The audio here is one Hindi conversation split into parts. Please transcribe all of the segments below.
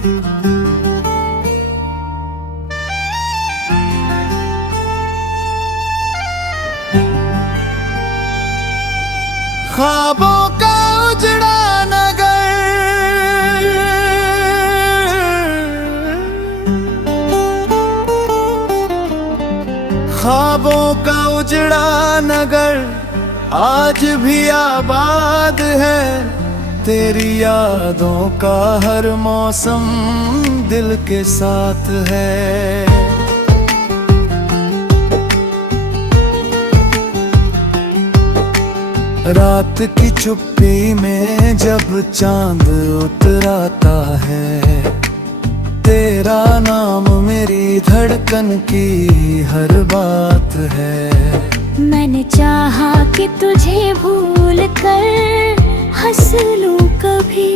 ख्वाबों का उजड़ा नगर, ख्वाबों का उजड़ा नगर आज भी आबाद है। तेरी यादों का हर मौसम दिल के साथ है। रात की चुप्पी में जब चांद उतराता है, तेरा नाम मेरी धड़कन की हर बात है। मैंने चाहा कि तुझे भूल कर हंस लूं कभी,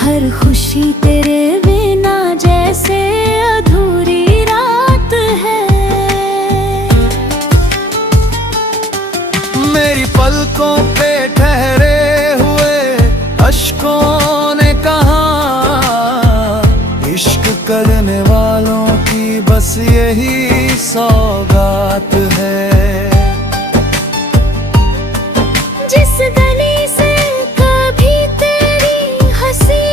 हर खुशी तेरे बिना जैसे अधूरी रात है। मेरी पलकों पे ठहरे हुए अश्कों ने कहा, इश्क करने वालों की बस यही सौगात है। जिस गली से कभी तेरी हंसी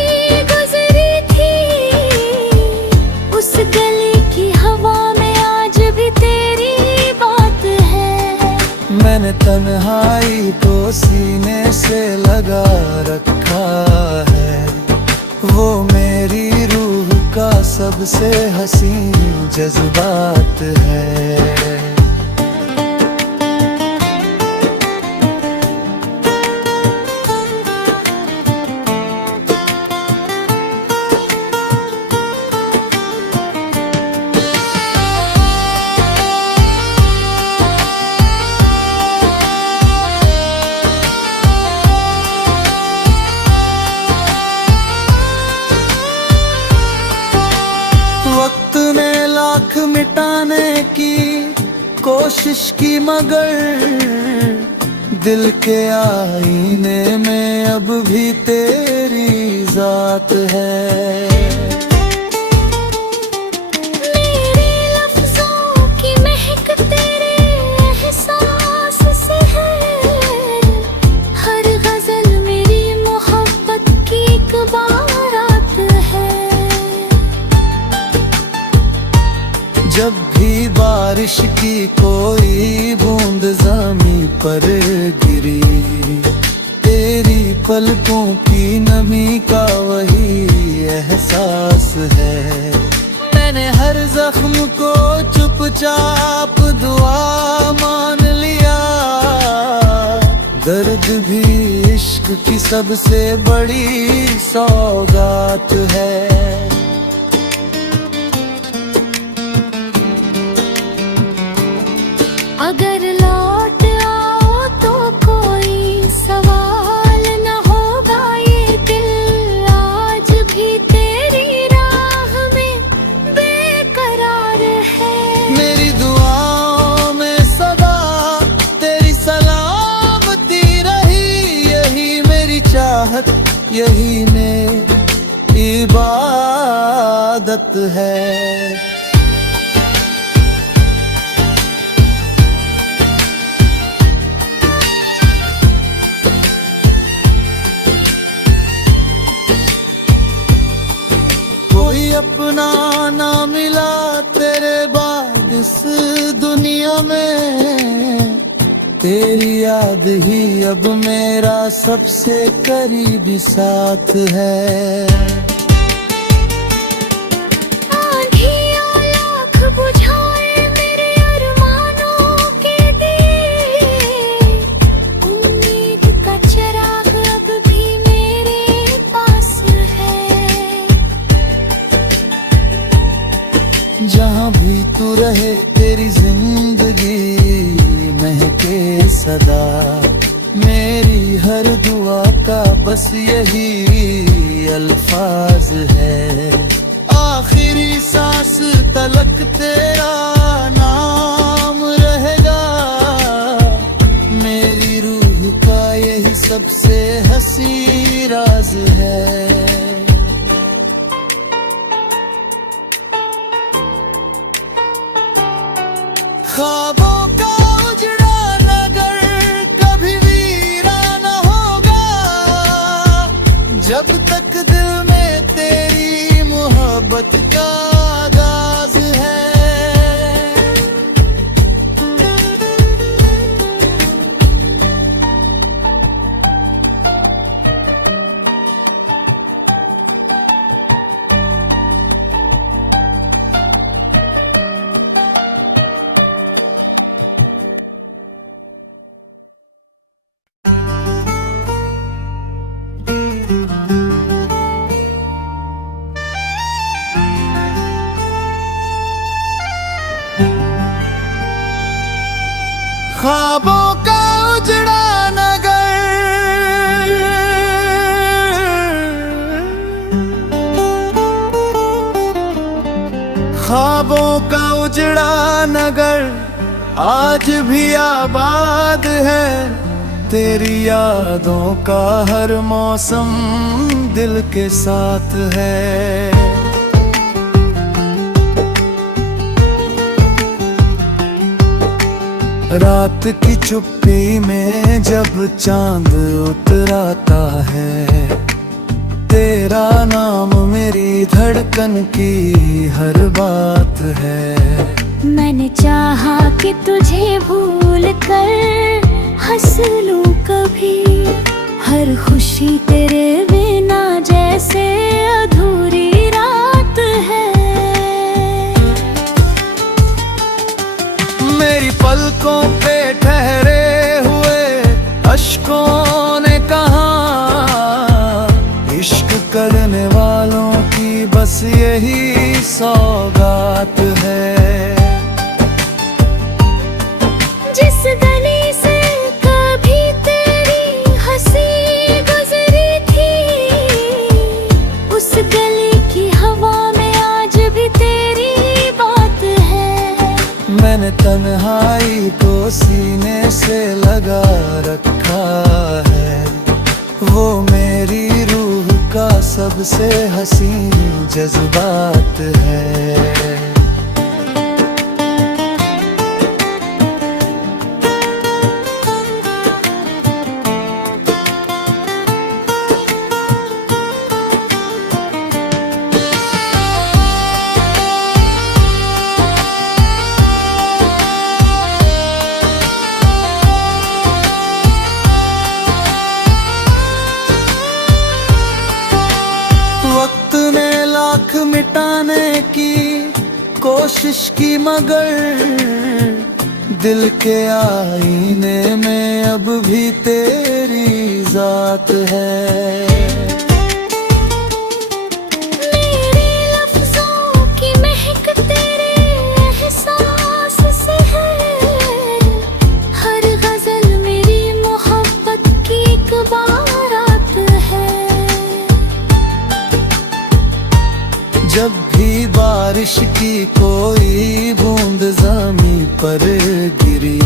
गुजरी थी, उस गली की हवा में आज भी तेरी बात है। मैंने तन्हाई को सीने से लगा रखा है, वो मेरी रूह का सबसे हसीन जज्बात है। वक्त ने लाख मिटाने की कोशिश की, मगर दिल के आईने में अब भी तेरी जात है। मेरे लफ्जों की महक तेरे एहसास से है, हर गजल मेरी मोहब्बत की एक बारात है। जब भी बारिश की कोई बूंद ज़मीं पर गिरी, तेरी पलकों की नमी का वही एहसास है। मैंने हर जख्म को चुपचाप दुआ मान लिया, दर्द भी इश्क की सबसे बड़ी सौगात है। अगर लौट आओ तो कोई सवाल न होगा, ये दिल आज भी तेरी राह में बेकरार है। मेरी दुआओं में सदा तेरी सलामती रही, यही मेरी चाहत, यही मेरी इबादत है। कोई अपना ना मिला तेरे बाद इस दुनिया में, तेरी याद ही अब मेरा सबसे करीबी साथ है। आंधियाँ लाख बुझाए मेरे अरमानों के दिए, उम्मीद का चिराग अब भी मेरे पास है। जहाँ भी तू रहे तेरी जिंदगी महके सदा, मेरी हर दुआ का बस यही अल्फाज है। आखिरी सांस तलक तेरा नाम रहेगा, मेरी रूह का यही सबसे हसी राज है। जब तक दिल में तेरी मोहब्बत का आगाज है। ख्वाबों का उजड़ा नगर, ख्वाबों का उजड़ा नगर आज भी आबाद है। तेरी यादों का हर मौसम दिल के साथ है। रात की चुप्पी में जब चांद उतराता है, तेरा नाम मेरी धड़कन की हर बात है। मैंने चाहा कि तुझे भूल कर हंस लूं कभी, हर खुशी तेरे बिना जैसे अधूरी रात है। मेरी पलकों पे ठहरे हुए अश्कों ने कहा, इश्क करने वालों की बस यही सौगात है। जिस गली से कभी तेरी हंसी गुजरी थी, उस गली की हवा में आज भी तेरी बात है। मैंने तन्हाई को सीने से लगा रखा है, वो मेरी रूह का सबसे हसीन जज्बात है। वक्त ने लाख मिटाने की कोशिश की, मगर दिल के आईने में अब भी तेरी जात है। मेरे लफ्जों की महक तेरे एहसास से है, हर गजल मेरी मोहब्बत की एक बारात है। जब भी बारिश की कोई बूंद ज़मीं पर गिरी,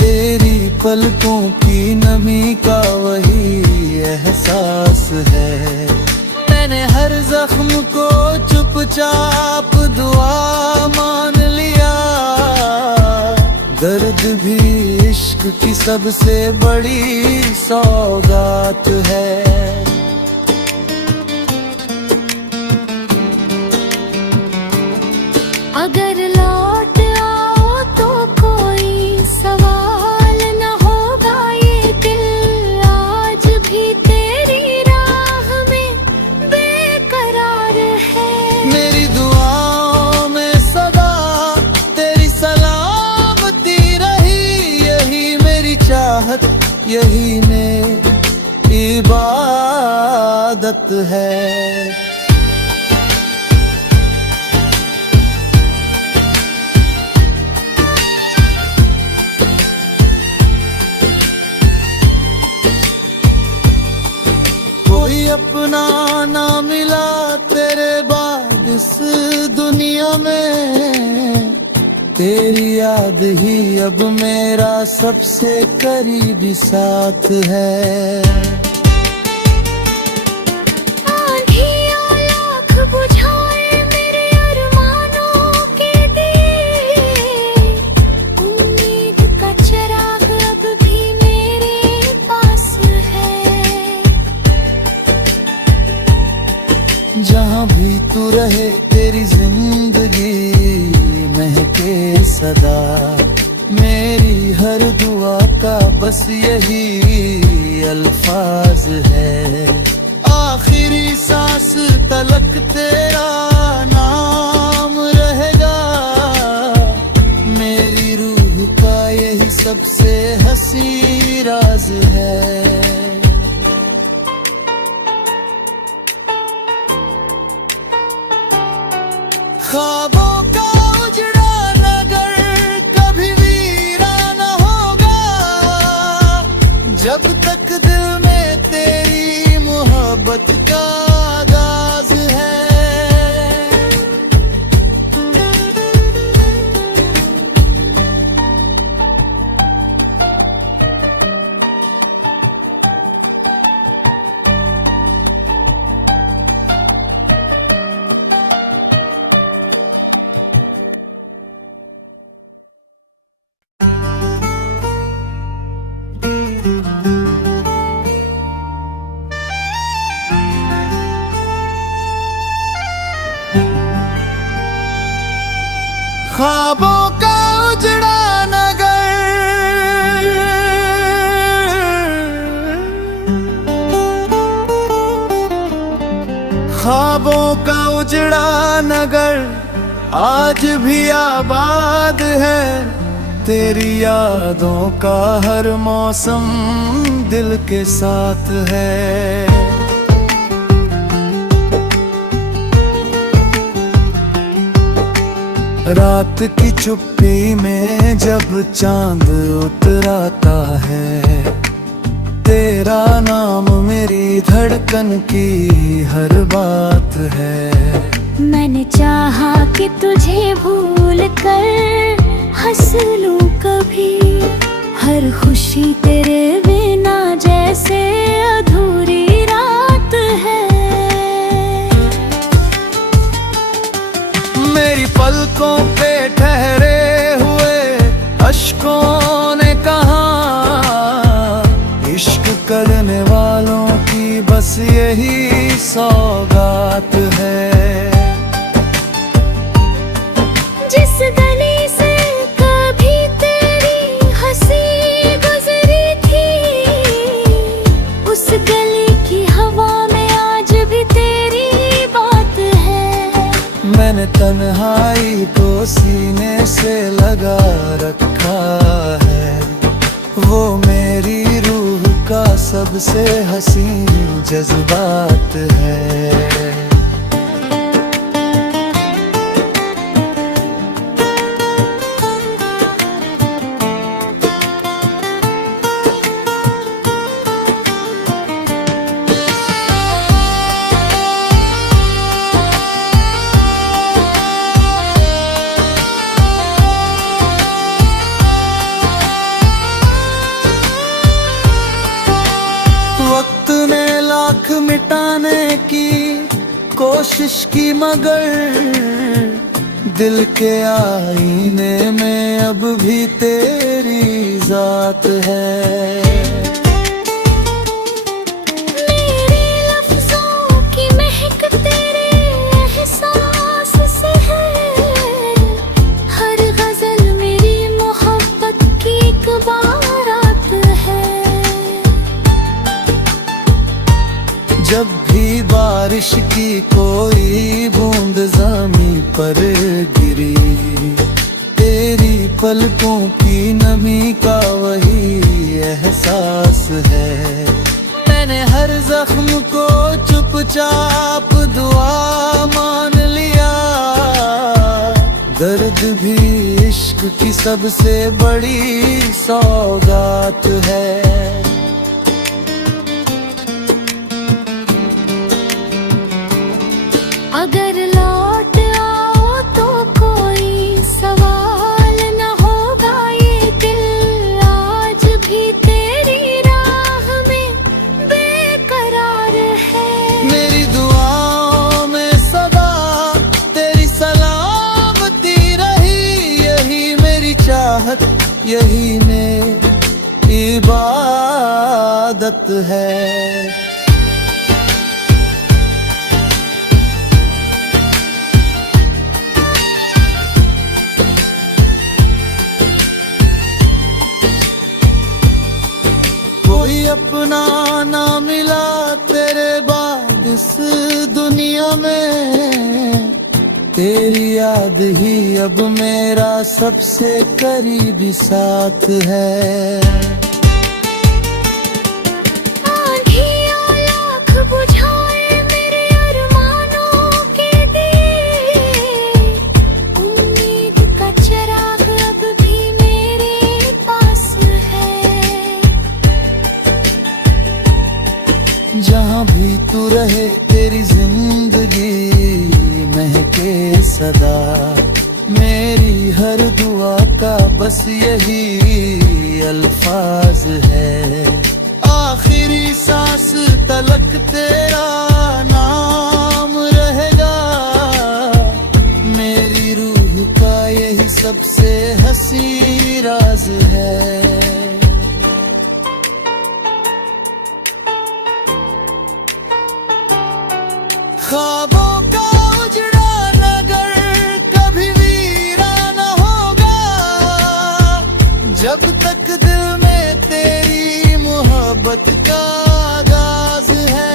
तेरी पलकों की नमी का वही एहसास है। मैंने हर जख्म को चुपचाप दुआ मान लिया, दर्द भी इश्क की सबसे बड़ी सौगात है। अगर लौट आओ तो कोई सवाल न होगा, ये दिल आज भी तेरी राह में बेकरार है। मेरी दुआओं में सदा तेरी सलामती रही, यही मेरी चाहत, यही मेरी इबादत है। कोई अपना ना मिला तेरे बाद इस दुनिया में, तेरी याद ही अब मेरा सबसे करीबी साथ है। आंधियाँ लाख बुझाए मेरे अरमानों के दिए, उम्मीद का चिराग अब भी मेरे पास है। जहाँ भी तू रहे तेरी जिंदगी महके सदा। मेरी हर दुआ का बस यही अल्फाज है, आखिरी सांस तलक तेरा नाम रहेगा। मेरी रूह का यही सबसे हंसी राज है। ख्वाबों का उजड़ा नगर कभी वीरान होगा, जब तक दिल में तेरी मोहब्बत का आगाज है। ख्वाबों का उजड़ा नगर, ख्वाबों का उजड़ा नगर आज भी आबाद है। तेरी यादों का हर मौसम दिल के साथ है। रात की चुप्पी में जब चांद उतराता है, तेरा नाम मेरी धड़कन की हर बात है। मैंने चाहा कि तुझे भूल कर हंस लूं कभी, हर खुशी तेरे बिना जैसे अधूरी रात है। मेरी पलकों पे ठहरे हुए अश्कों ने कहा, इश्क करने वालों की बस यही सौगात है। जिस गली से कभी तेरी हंसी गुजरी थी, उस गली की हवा में आज भी तेरी बात है। मैंने तन्हाई को सीने से लगा रखा है, वो मेरी रूह का सबसे हसीन जज्बात है। वक्त ने लाख मिटाने की कोशिश की, मगर दिल के आईने में अब भी तेरी जात है। मेरे लफ्जों की महक तेरे एहसास से है, हर गजल मेरी मोहब्बत की एक बारात है। जब भी बारिश की कोई बूंद ज़मीं पर गिरी, तेरी पलकों की नमी का वही एहसास है। मैंने हर जख्म को चुपचाप दुआ मान लिया, दर्द भी इश्क की सबसे बड़ी सौगात है। अगर लौट आओ तो कोई सवाल न होगा, ये दिल आज भी तेरी राह में बेकरार है। मेरी दुआओं में सदा तेरी सलामती रही, यही मेरी चाहत, यही मेरी इबादत है। दुनिया में तेरी याद ही अब मेरा सबसे करीबी साथ है। आँधियाँ लाख बुझाए मेरे अरमानों के दिए, उम्मीद का चिराग अब भी मेरे पास है। जहाँ भी तू रहे तेरी जिंदगी महके सदा, मेरी हर दुआ का बस यही अल्फाज है। आखिरी सांस तलक तेरा नाम रहेगा, मेरी रूह का यही सबसे हंसी राज है। ख्वाबों का उजड़ा नगर कभी वीरान होगा, जब तक दिल में तेरी मोहब्बत का आगाज है।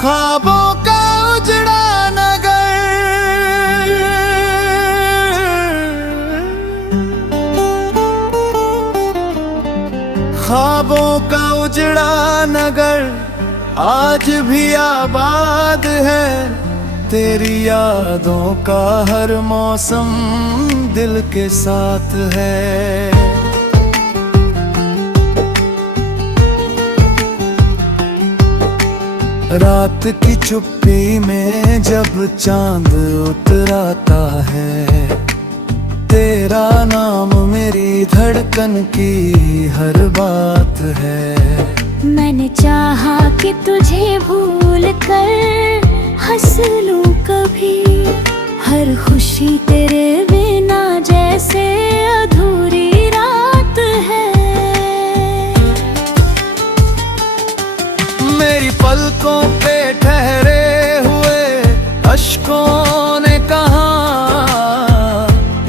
ख्वाबों का उजड़ा नगर ख्वाबों का उजड़ा नगर आज भी आबाद है। तेरी यादों का हर मौसम दिल के साथ है। रात की चुप्पी में जब चांद उतराता है, तेरा नाम मेरी धड़कन की हर बात है। मैंने चाहा कि तुझे भूल कर हंस लूं कभी, हर खुशी तेरे बिना जैसे अधूरी रात है। मेरी पलकों पे ठहरे हुए अश्कों ने कहा,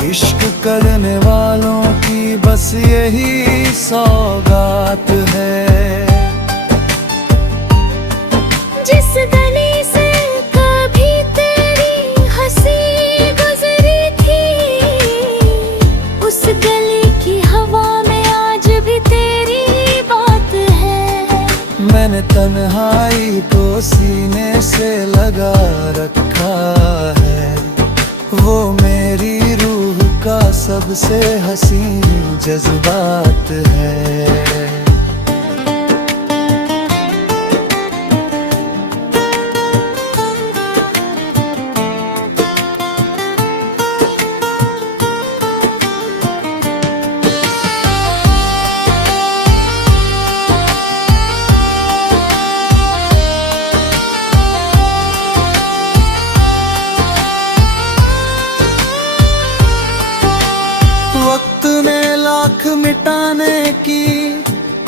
इश्क करने वालों की बस यही सौगात है। जिस गली से कभी तेरी हंसी गुजरी थी, उस गली की हवा में आज भी तेरी बात है। मैंने तन्हाई को सीने से लगा रखा है, वो मेरी रूह का सबसे हसीन जज्बात है। वक्त ने लाख मिटाने की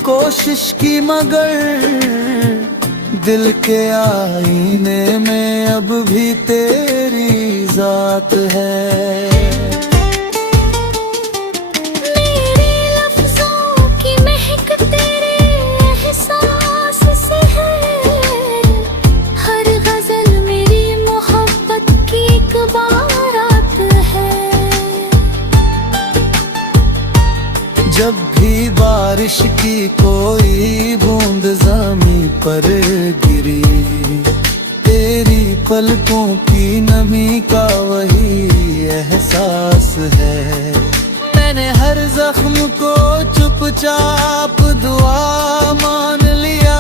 कोशिश की, मगर दिल के आईने में अब भी तेरी जात है। मेरे लफ्जों की महक तेरे एहसास से है, हर गजल मेरी मोहब्बत की एक बारात है। जब भी बारिश की कोई बूंद ज़मीं पर गिरी, तेरी पलकों की नमी का वही एहसास है। मैंने हर जख्म को चुपचाप दुआ मान लिया,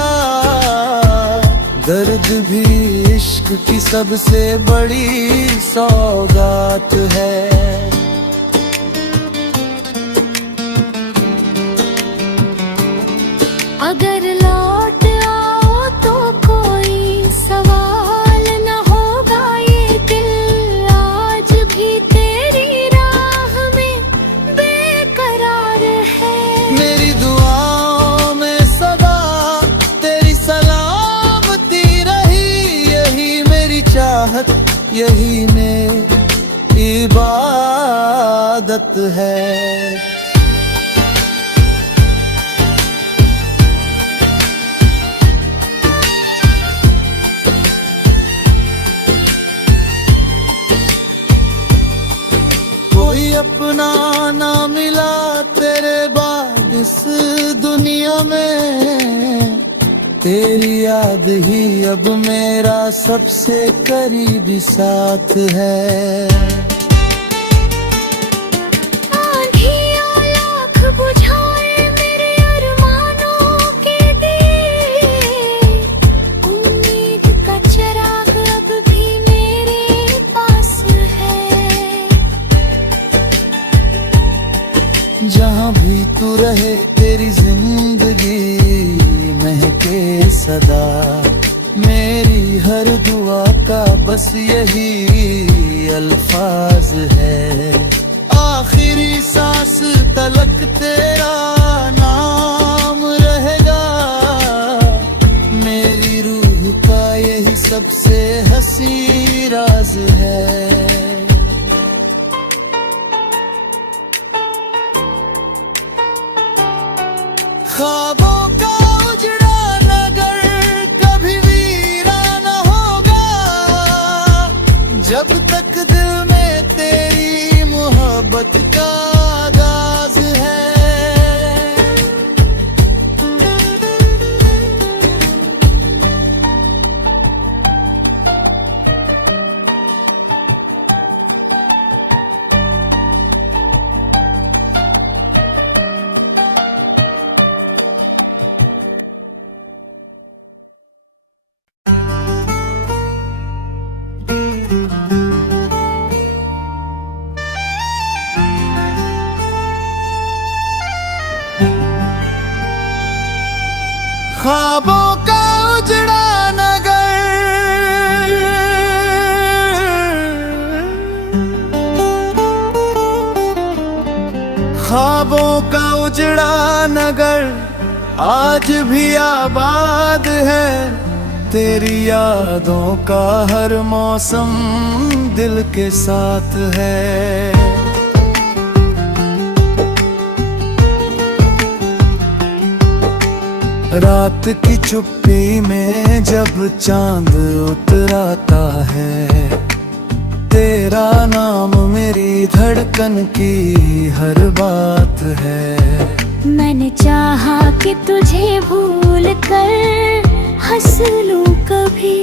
दर्द भी इश्क की सबसे बड़ी सौगात है। अगर लौट आओ तो यही में इबादत है। कोई अपना ना मिला तेरे बाद इस दुनिया में, तेरी याद ही अब मेरा सबसे करीबी साथ है। आंधियाँ लाख बुझाए मेरे अरमानों के दिए, उम्मीद का चिराग अब भी मेरे पास है। जहाँ भी तू रहे तेरी जिंदगी महके सदा, मेरी हर दुआ का बस यही अल्फाज है। आखिरी सांस तलक तेरा नाम रहेगा, मेरी रूह का यही सबसे हसी राज है। ख्वाबों का उजड़ा नगर कभी वीरान होगा, जब तक दिल में तेरी मोहब्बत का आगाज है। ख्वाबों का उजड़ा नगर, ख्वाबों का उजड़ा नगर आज भी आबाद है। तेरी यादों का हर मौसम दिल के साथ है। रात की चुप्पी में जब चांद उतराता है, तेरा नाम मेरी धड़कन की हर बात है। मैंने चाहा कि तुझे भूल कर हंस लूं कभी,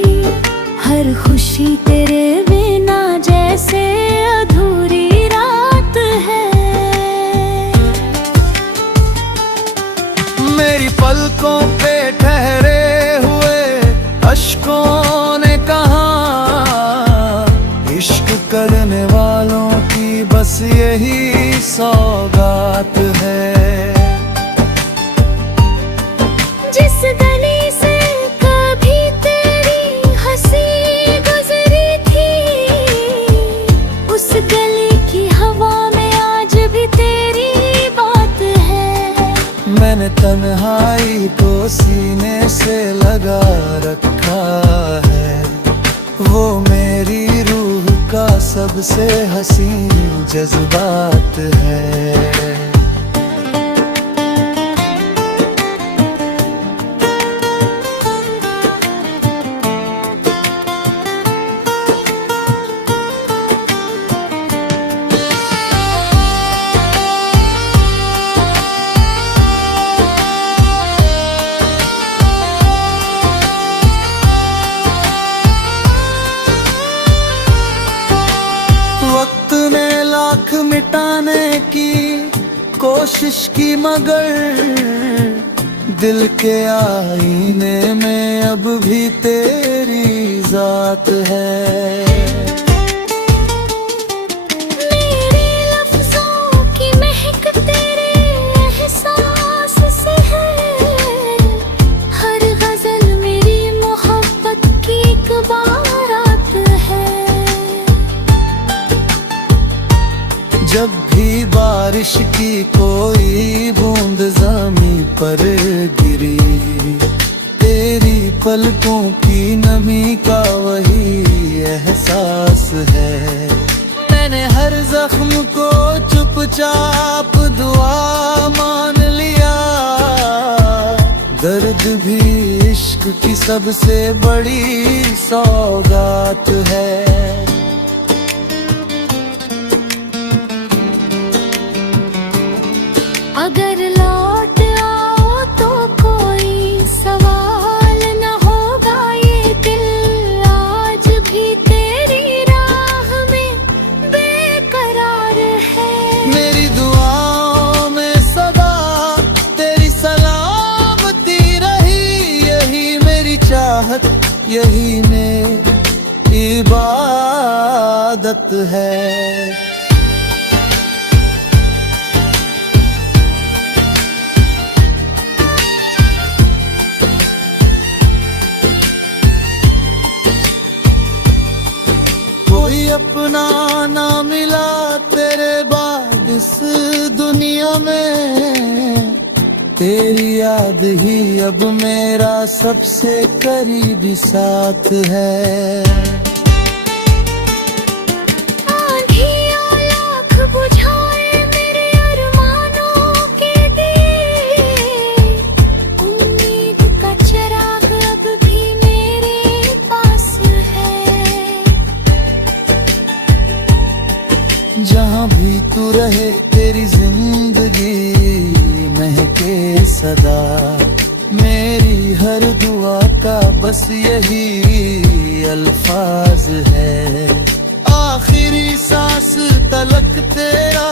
हर खुशी तेरे बिना जैसे अधूरी रात है। मेरी पलकों पे ठहरे हुए अश्कों ने कहा, इश्क करने वालों की बस यही सौगात है। जिस गली से कभी तेरी हंसी गुजरी थी, उस गली की हवा में आज भी तेरी बात है। मैंने तन्हाई को सीने से लगा रखा है, वो मेरी रूह का सबसे हसीन जज्बात है। वक्त ने लाख मिटाने की कोशिश की, मगर दिल के आईने में अब भी तेरी जात है। मेरे लफ्जों की महक तेरे एहसास से है, हर गजल मेरी मोहब्बत की एक बारात है। जब भी बारिश की कोई बूंद ज़मीं पर गिरी, तेरी पलकों की नमी का वही एहसास है। मैंने हर जख्म को चुपचाप दुआ मान लिया, दर्द भी इश्क की सबसे बड़ी सौगात है। अगर लौट आओ तो कोई सवाल न होगा, ये दिल आज भी तेरी राह में बेकरार है। मेरी दुआओं में सदा तेरी सलामती रही, यही मेरी चाहत, यही मेरी इबादत है। कोई अपना ना मिला तेरे बाद इस दुनिया में, तेरी याद ही अब मेरा सबसे करीबी साथ है। आंधियाँ लाख बुझाए मेरे अरमानों के दिए, उम्मीद का चिराग अब भी मेरे पास है। जहाँ भी तू रहे तेरी जिंदगी महके सदा, मेरी हर दुआ का बस यही अल्फाज है। आखिरी सांस तलक तेरा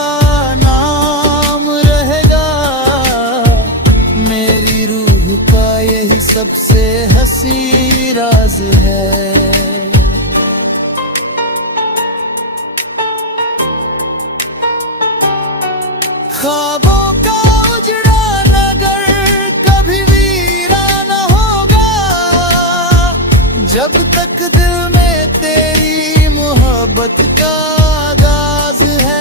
नाम रहेगा, मेरी रूह का यही सबसे हसी राज है। ख्वाबों का उजड़ा नगर कभी वीरान होगा, जब तक दिल में तेरी मोहब्बत का आगाज है।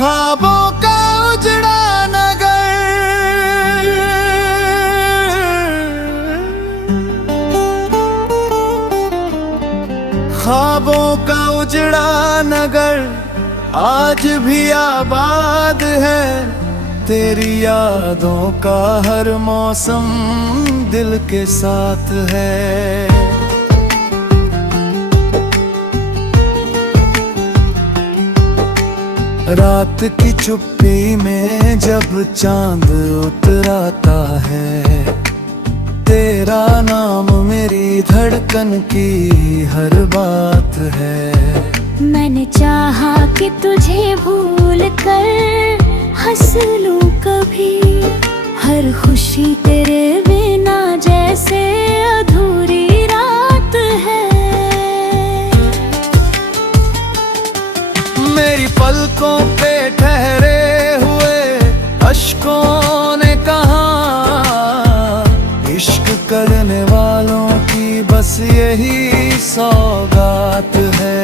ख्वाबों का उजड़ा नगर, ख्वाबों का उजड़ा नगर आज भी आबाद है। तेरी यादों का हर मौसम दिल के साथ है। रात की चुप्पी में जब चांद उतराता है, तेरा नाम मेरी धड़कन की हर बात है। मैंने चाहा कि तुझे भूल कर हंस लूं कभी, हर खुशी तेरे बिना जैसे अधूरी रात है। मेरी पलकों पे ठहरे हुए अश्कों ने कहा, इश्क करने वालों की बस यही सौगात है।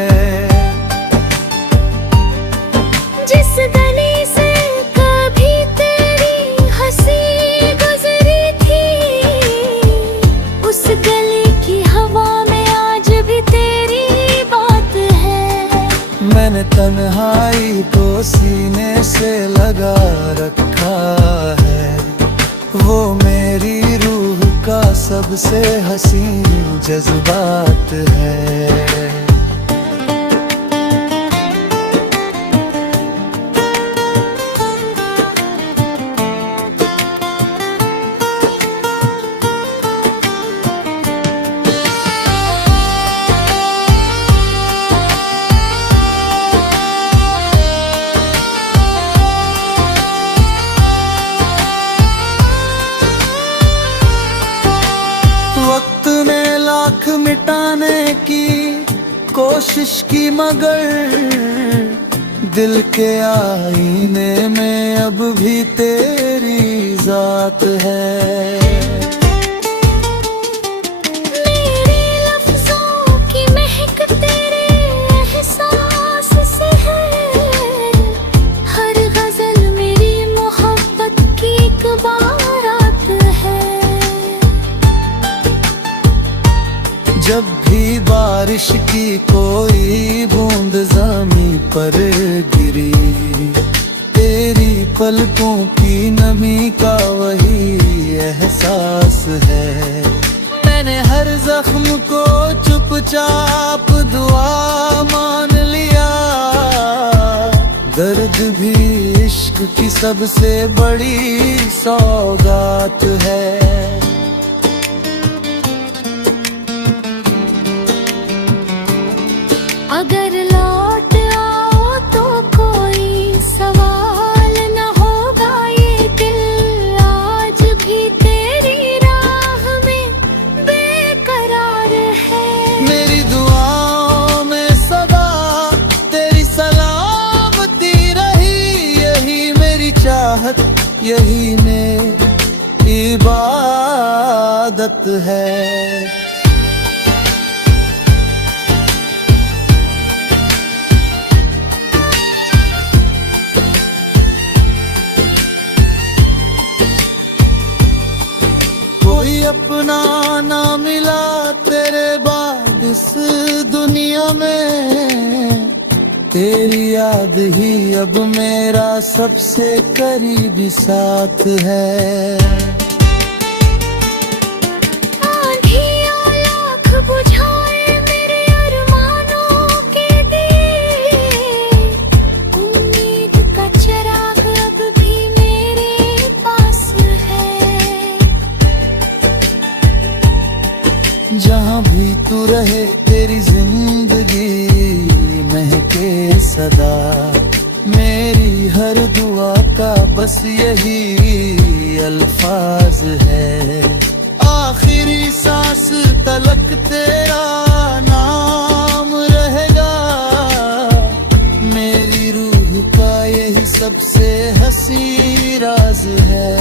जिस गली से कभी तेरी हंसी गुजरी थी, उस गली की हवा में आज भी तेरी बात है। मैंने तन्हाई को सीने से लगा रखा है, वो मेरी रूह का सबसे हसीन जज्बात है। वक्त ने मिटाने की कोशिश की, मगर दिल के आईने में अब भी तेरी जात है। मेरे लफ्जों की महक तेरे एहसास से है, हर गजल मेरी मोहब्बत की एक बारात है। जब भी बारिश की कोई बूंद ज़मीं पर गिरी, तेरी पलकों की नमी का वही एहसास है। मैंने हर जख्म को चुपचाप दुआ मान लिया, दर्द भी इश्क की सबसे बड़ी सौगात है। अगर लौट आओ तो कोई सवाल न होगा, ये दिल आज भी तेरी राह में बेकरार है। मेरी दुआओं में सदा तेरी सलामती रही, यही मेरी चाहत, यही मेरी इबादत है। कोई अपना ना मिला तेरे बाद इस दुनिया में, तेरी याद ही अब मेरा सबसे करीबी साथ है। आंधियाँ लाख बुझाए मेरे अरमानों के दिए, उम्मीद का चिराग अब भी मेरे पास है। जहाँ भी तू रहे तेरी जिंदगी महके सदा, मेरी हर दुआ का बस यही अल्फाज है। आखिरी सांस तलक तेरा नाम रहेगा, मेरी रूह का यही सबसे हसी राज है।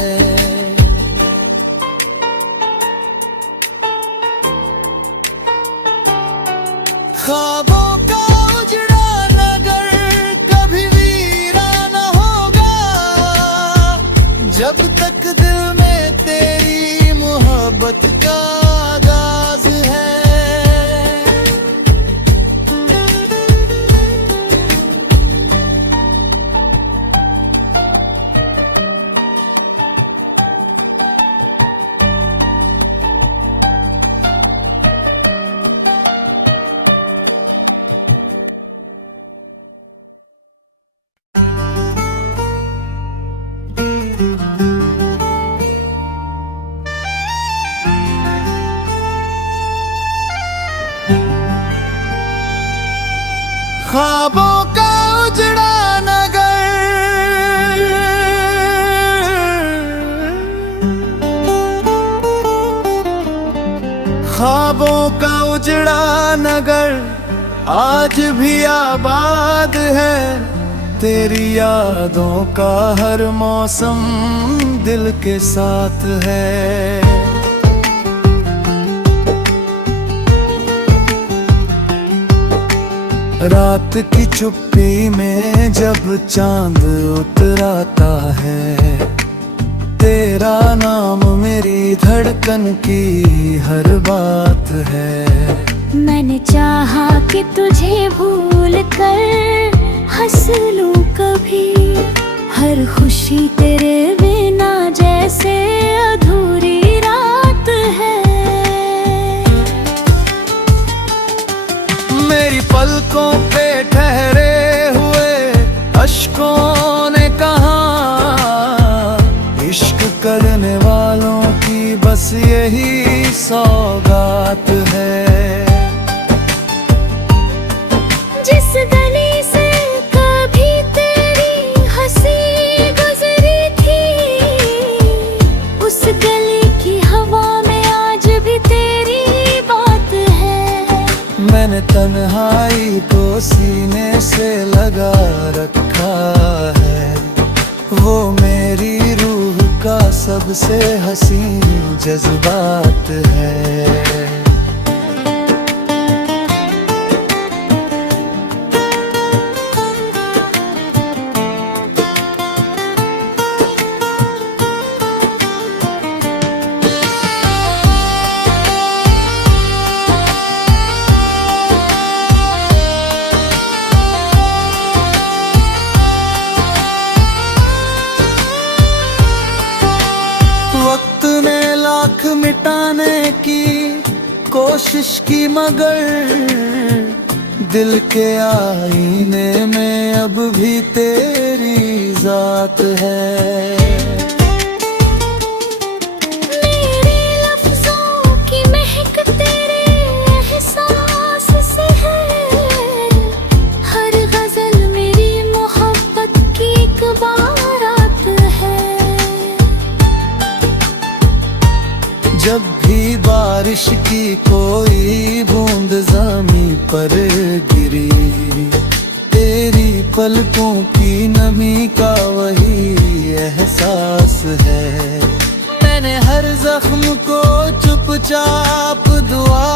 ख्वाबों का उजड़ा नगर कभी वीरान होगा, जब तक दिल में तेरी मोहब्बत का आगाज है। ख्वाबों का उजड़ा नगर, ख्वाबों का उजड़ा नगर आज भी आबाद है। तेरी यादों का हर मौसम दिल के साथ है। रात की चुप्पी में जब चांद उतराता है, तेरा नाम मेरी धड़कन की हर बात है। मैंने चाहा कि तुझे भूल कर हंस लूं कभी, हर खुशी तेरे बिना जैसे अधूरी रात है। मेरी पलकों पे ठहरे हुए अश्कों ने कहा, इश्क करने वालों की बस यही सौगात है। जिस गली से कभी तेरी हंसी गुजरी थी, उस गली की हवा में आज भी तेरी बात है। तन्हाई को सीने से लगा रखा है, वो मेरी रूह का सबसे हसीन जज्बात है। वक्त ने लाख मिटाने की कोशिश की, मगर दिल के आईने में अब भी तेरी जात है। मेरे लफ्जों की महक तेरे एहसास से है, हर गजल मेरी मोहब्बत की एक बारात है। जब भी बारिश की कोई बूंद ज़मीं पर गिरी, तेरी पलकों की नमी का वही एहसास है। मैंने हर जख्म को चुपचाप दुआ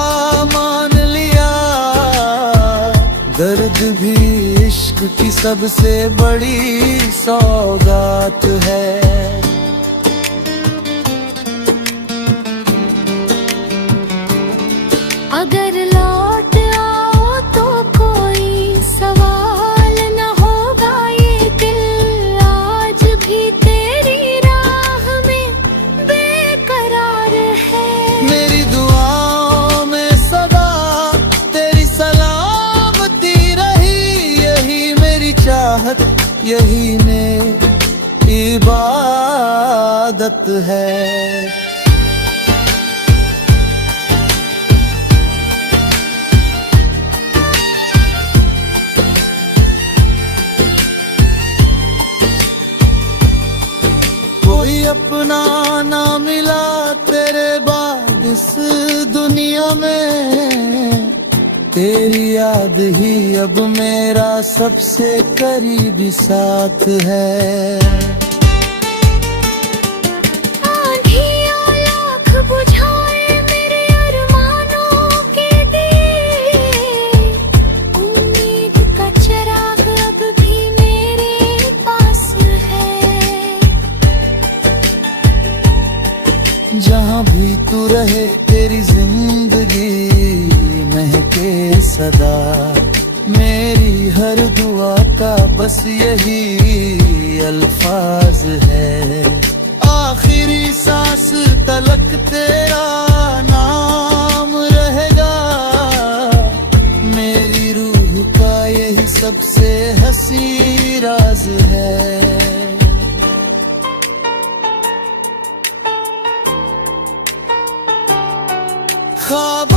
मान लिया, दर्द भी इश्क की सबसे बड़ी सौगात है। अगर लौट आओ तो कोई सवाल न होगा, ये दिल आज भी तेरी राह में बेकरार है। मेरी दुआओं में सदा तेरी सलामती रही, यही मेरी चाहत, यही मेरी इबादत है। कोई अपना ना मिला तेरे बाद इस दुनिया में, तेरी याद ही अब मेरा सबसे करीबी साथ है। आंधियाँ लाख बुझाए मेरे अरमानों के दिए, उम्मीद का चिराग अब भी मेरे पास है। जहाँ भी तू रहे तेरी जिंदगी महके सदा, मेरी हर दुआ का बस यही अल्फाज है। आखिरी सांस तलक तेरा नाम रहेगा, मेरी रूह का यही सबसे हसी राज है। ख्वाब